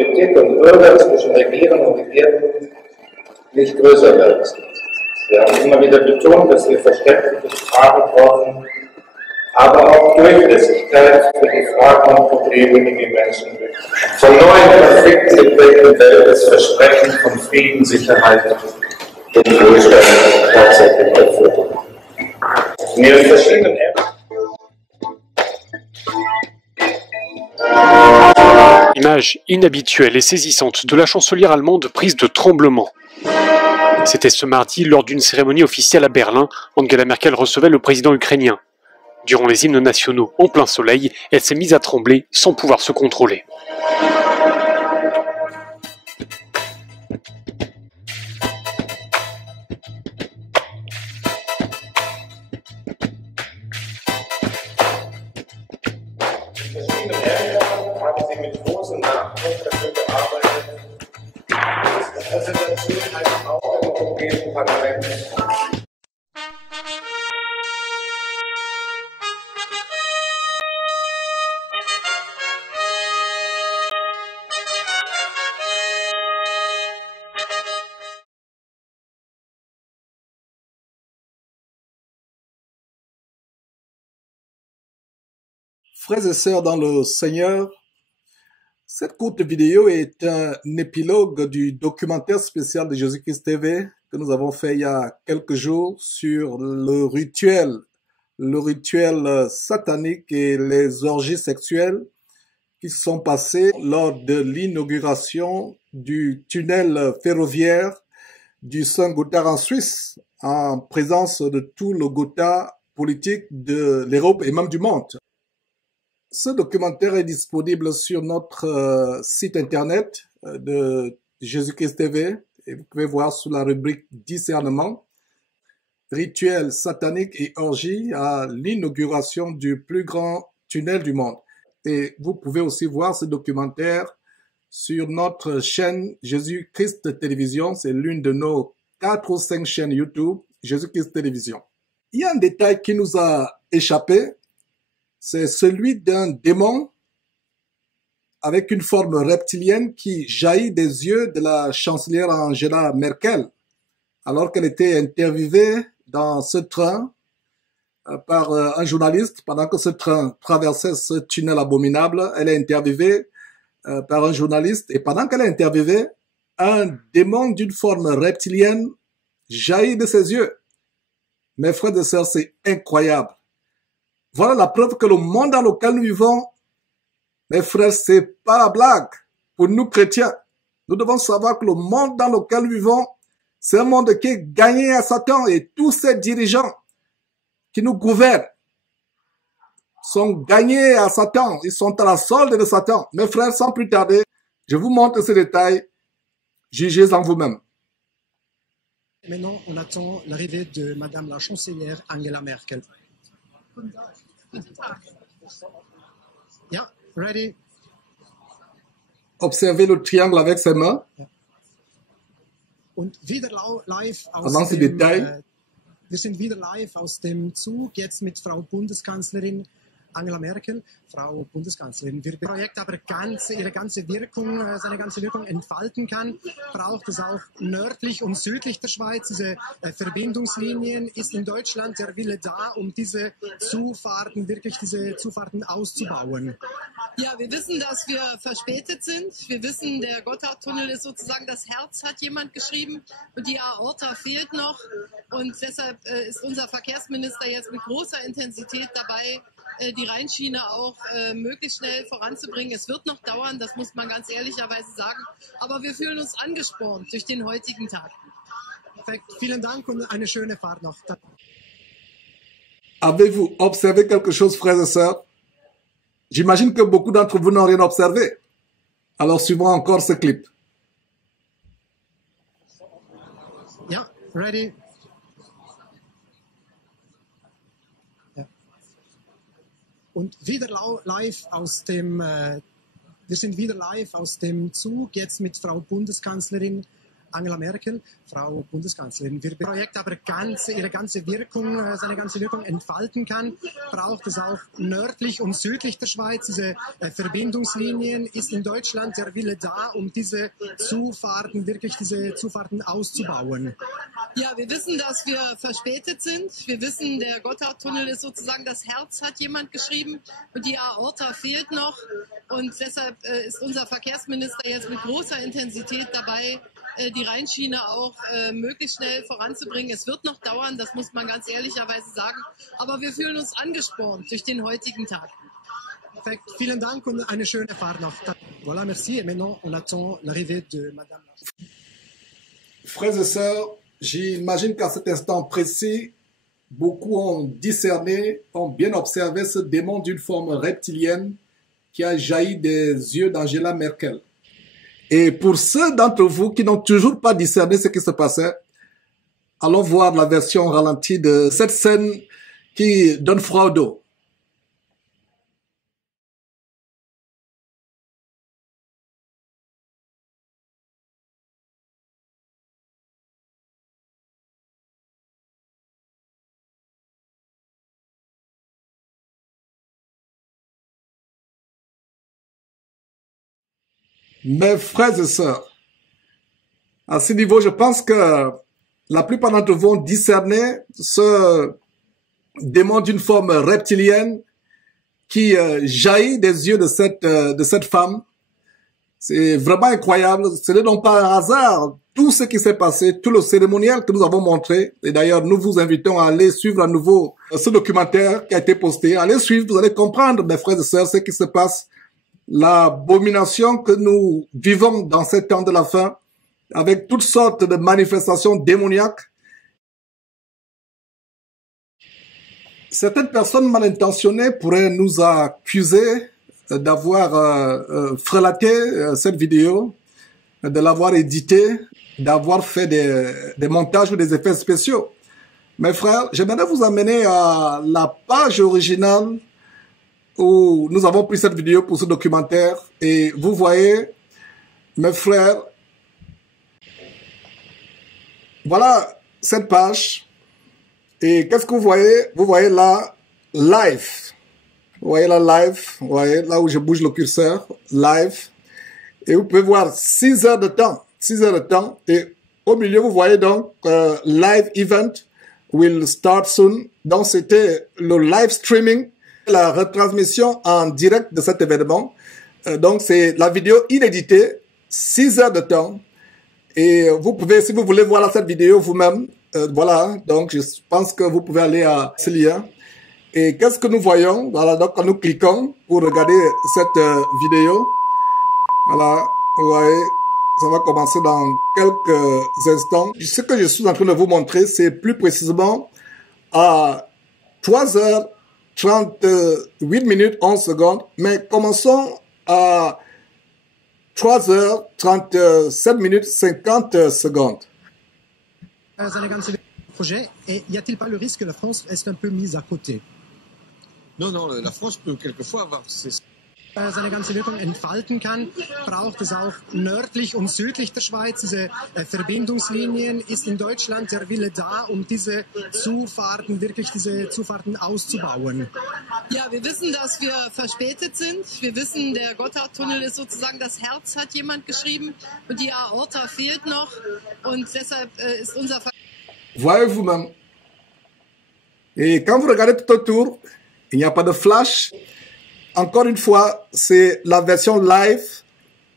Politik und Bürger, zwischen Regierung und Regierenden nicht größer wird. Wir haben immer wieder betont, dass wir verständliche Sprache brauchen, aber auch Durchlässigkeit für die Fragen und Probleme, die die Menschen bewegen. Von neuen Konflikten geprägten Welt das Versprechen von Frieden, Sicherheit und Wohlstand tatsächlich erfüllt. In ihren verschiedenen Image inhabituelle et saisissante de la chancelière allemande prise de tremblement. C'était ce mardi lors d'une cérémonie officielle à Berlin. Angela Merkel recevait le président ukrainien. Durant les hymnes nationaux en plein soleil, elle s'est mise à trembler sans pouvoir se contrôler. Frères et sœurs dans le Seigneur, cette courte vidéo est un épilogue du documentaire spécial de Jésus-Christ TV que nous avons fait il y a quelques jours sur le rituel satanique et les orgies sexuelles qui se sont passées lors de l'inauguration du tunnel ferroviaire du Saint-Gothard en Suisse, en présence de tout le Gotha politique de l'Europe et même du monde. Ce documentaire est disponible sur notre site internet de Jésus-Christ TV et vous pouvez voir sous la rubrique discernement, rituel satanique et orgie à l'inauguration du plus grand tunnel du monde. Et vous pouvez aussi voir ce documentaire sur notre chaîne Jésus-Christ Télévision. C'est l'une de nos 4 ou 5 chaînes YouTube, Jésus-Christ Télévision. Il y a un détail qui nous a échappé. C'est celui d'un démon avec une forme reptilienne qui jaillit des yeux de la chancelière Angela Merkel alors qu'elle était interviewée dans ce train par un journaliste. Pendant que ce train traversait ce tunnel abominable, elle est interviewée par un journaliste et pendant qu'elle est interviewée, un démon d'une forme reptilienne jaillit de ses yeux. Mes frères et sœurs, c'est incroyable. Voilà la preuve que le monde dans lequel nous vivons, mes frères, c'est pas la blague. Pour nous chrétiens, nous devons savoir que le monde dans lequel nous vivons, c'est un monde qui est gagné à Satan et tous ces dirigeants qui nous gouvernent sont gagnés à Satan. Ils sont à la solde de Satan. Mes frères, sans plus tarder, je vous montre ces détails. Jugez en vous-même. Maintenant, on attend l'arrivée de Madame la chancelière Angela Merkel. Ja, ready. Observez le triangle avec ses mains. Und wieder live Avant ces détails. Wir sind wieder live aus dem Zug, jetzt mit Frau Bundeskanzlerin Angela Merkel. Frau Bundeskanzlerin, wir Projekt aber seine ganze Wirkung entfalten kann, braucht es auch nördlich und südlich der Schweiz. Diese Verbindungslinien ist in Deutschland der Wille da, um diese Zufahrten auszubauen. Ja, wir wissen, dass wir verspätet sind. Wir wissen, der Gotthardtunnel ist sozusagen das Herz, hat jemand geschrieben, und die Aorta fehlt noch. Und deshalb ist unser Verkehrsminister jetzt mit großer Intensität dabei, die Rheinschiene auch möglichst schnell voranzubringen. Es wird noch dauern, das muss man ganz ehrlicherweise sagen. Aber wir fühlen uns angespornt durch den heutigen Tag. Perfekt, vielen Dank und eine schöne Fahrt noch. Avez-vous observé quelque chose, frères et sœurs? J'imagine que beaucoup d'entre vous n'ont rien observé. Alors suivons encore ce clip. Ja, ready. Und wieder live aus dem, wir sind wieder live aus dem Zug, jetzt mit Frau Bundeskanzlerin Angela Merkel, Frau Bundeskanzlerin. Wir Projekt aber ihre ganze Wirkung, seine ganze Wirkung entfalten kann, braucht es auch nördlich und südlich der Schweiz. Diese Verbindungslinien ist in Deutschland der Wille da, um diese Zufahrten, wirklich diese Zufahrten auszubauen. Ja, wir wissen, dass wir verspätet sind. Wir wissen, der Gotthardtunnel ist sozusagen das Herz, hat jemand geschrieben. Und die Aorta fehlt noch. Und deshalb ist unser Verkehrsminister jetzt mit großer Intensität dabei, die Rheinschiene auch möglichst schnell voranzubringen. Es wird noch dauern, das muss man ganz ehrlicherweise sagen. Aber wir fühlen uns angespornt durch den heutigen Tag. Perfekt, vielen Dank und eine schöne Fahrt noch. Voilà, merci. Et maintenant, on attend l'arrivée de Madame. Frères et sœurs, j'imagine qu'à cet instant précis, beaucoup ont discerné, ont bien observé ce démon d'une forme reptilienne qui a jailli des yeux d'Angela Merkel. Et pour ceux d'entre vous qui n'ont toujours pas discerné ce qui se passait, allons voir la version ralentie de cette scène qui donne froid au dos. Mes frères et sœurs, à ce niveau, je pense que la plupart d'entre vous ont discerné ce démon d'une forme reptilienne qui jaillit des yeux de cette femme. C'est vraiment incroyable. Ce n'est donc pas un hasard. Tout ce qui s'est passé, tout le cérémonial que nous avons montré, et d'ailleurs nous vous invitons à aller suivre à nouveau ce documentaire qui a été posté. Allez suivre, vous allez comprendre, mes frères et sœurs, ce qui se passe. L'abomination que nous vivons dans ces temps de la fin, avec toutes sortes de manifestations démoniaques. Certaines personnes mal intentionnées pourraient nous accuser d'avoir frelaté cette vidéo, de l'avoir éditée, d'avoir fait des montages ou des effets spéciaux. Mes frères, j'aimerais vous amener à la page originale où nous avons pris cette vidéo pour ce documentaire et vous voyez, mes frères, voilà cette page et qu'est-ce que vous voyez? Vous voyez là, live. Vous voyez là, live. Vous voyez là où je bouge le curseur, live. Et vous pouvez voir 6 heures de temps. 6 heures de temps. Et au milieu, vous voyez donc live event will start soon. Donc c'était le live streaming, la retransmission en direct de cet événement. Donc c'est la vidéo inéditée, 6 heures de temps. Et vous pouvez, si vous voulez voir cette vidéo vous-même, voilà, donc je pense que vous pouvez aller à ce lien. Et qu'est-ce que nous voyons? Voilà, donc quand nous cliquons pour regarder cette vidéo, voilà, vous voyez, ça va commencer dans quelques instants. Ce que je suis en train de vous montrer, c'est plus précisément à 3h38 minutes 11 secondes, mais commençons à 3h37 minutes 50 secondes. Seine ganze Projet. Et y a-t-il pas le risque que la France reste un peu mise à côté? Non, non, la France peut quelquefois avoir seine ganze Wirkung entfalten kann, braucht es auch nördlich und südlich der Schweiz diese Verbindungslinien. Ist in Deutschland der Wille da, um diese Zufahrten, wirklich diese Zufahrten auszubauen? Ja, wir wissen, dass wir verspätet sind. Wir wissen, der Gotthardtunnel ist sozusagen das Herz, hat jemand geschrieben. Und die Aorta fehlt noch. Und deshalb ist unser Voyez vous-même. Et quand vous regardez tout autour, il n'y a pas de flash. Encore une fois, c'est la version live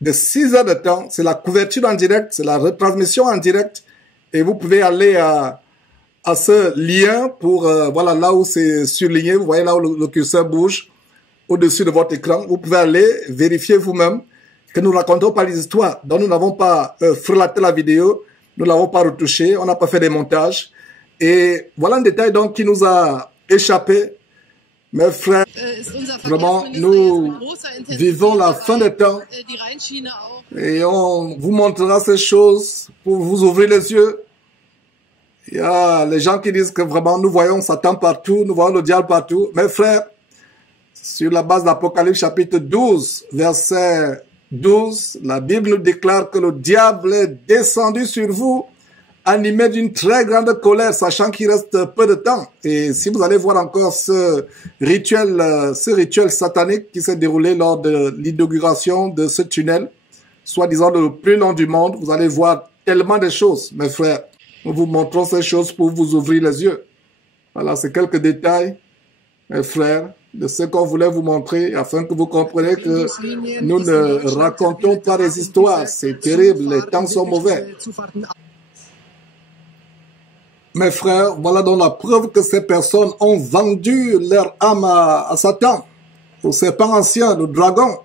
de 6 heures de temps. C'est la couverture en direct, c'est la retransmission en direct. Et vous pouvez aller à ce lien pour, voilà, là où c'est surligné. Vous voyez là où le curseur bouge au-dessus de votre écran. Vous pouvez aller vérifier vous-même que nous ne racontons pas les histoires. Donc nous n'avons pas frelaté la vidéo. Nous ne l'avons pas retouché. On n'a pas fait des montages. Et voilà un détail donc qui nous a échappé. Mes frères, vraiment, nous vivons la fin des temps et on vous montrera ces choses pour vous ouvrir les yeux. Il y a les gens qui disent que vraiment nous voyons Satan partout, nous voyons le diable partout. Mes frères, sur la base d'Apocalypse chapitre 12, verset 12, la Bible nous déclare que le diable est descendu sur vous, animé d'une très grande colère, sachant qu'il reste peu de temps. Et si vous allez voir encore ce rituel satanique qui s'est déroulé lors de l'inauguration de ce tunnel, soi-disant le plus long du monde, vous allez voir tellement de choses, mes frères. Nous vous montrons ces choses pour vous ouvrir les yeux. Voilà, c'est quelques détails, mes frères, de ce qu'on voulait vous montrer afin que vous compreniez que nous ne racontons pas des histoires. C'est terrible, les temps sont mauvais. Mes frères, voilà donc la preuve que ces personnes ont vendu leur âme à Satan, au serpent ancien, le dragon.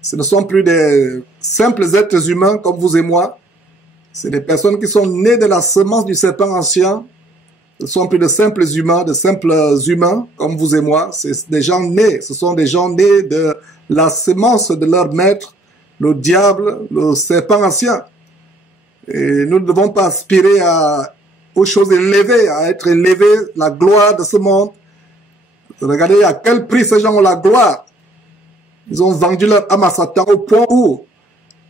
Ce ne sont plus des simples êtres humains comme vous et moi. C'est des personnes qui sont nées de la semence du serpent ancien. Ce ne sont plus de simples humains comme vous et moi. C'est des gens nés. Ce sont des gens nés de la semence de leur maître, le diable, le serpent ancien. Et nous ne devons pas aspirer aux choses élevées, à être élevés, la gloire de ce monde. Regardez à quel prix ces gens ont la gloire. Ils ont vendu leur âme à Satan au point où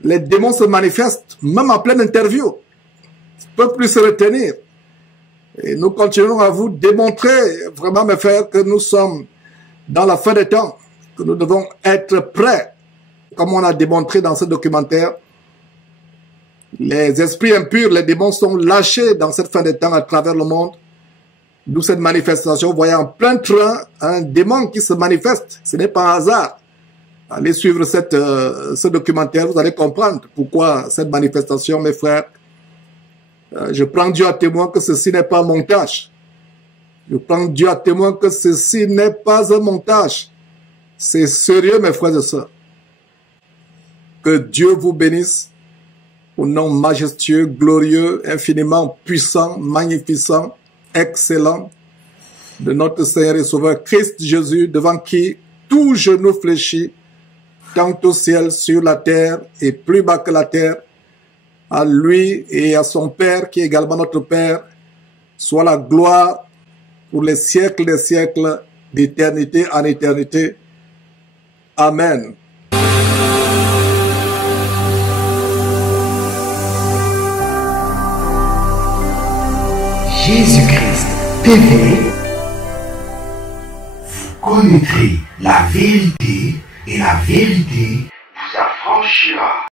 les démons se manifestent, même en pleine interview. Ils ne peuvent plus se retenir. Et nous continuons à vous démontrer, vraiment mes frères, que nous sommes dans la fin des temps, que nous devons être prêts, comme on a démontré dans ce documentaire. Les esprits impurs, les démons sont lâchés dans cette fin des temps à travers le monde. D'où cette manifestation. Vous voyez en plein train un démon qui se manifeste. Ce n'est pas un hasard. Allez suivre ce documentaire, vous allez comprendre pourquoi cette manifestation, mes frères. Je prends Dieu à témoin que ceci n'est pas un montage. Je prends Dieu à témoin que ceci n'est pas un montage. C'est sérieux, mes frères et sœurs. Que Dieu vous bénisse. Au nom majestueux, glorieux, infiniment puissant, magnificent, excellent de notre Seigneur et Sauveur Christ Jésus, devant qui tout genou fléchit, tant au ciel, sur la terre et plus bas que la terre, à lui et à son Père qui est également notre Père, soit la gloire pour les siècles des siècles, d'éternité en éternité. Amen. Jésus-Christ TV, vous connaîtrez la vérité et la vérité vous affranchira.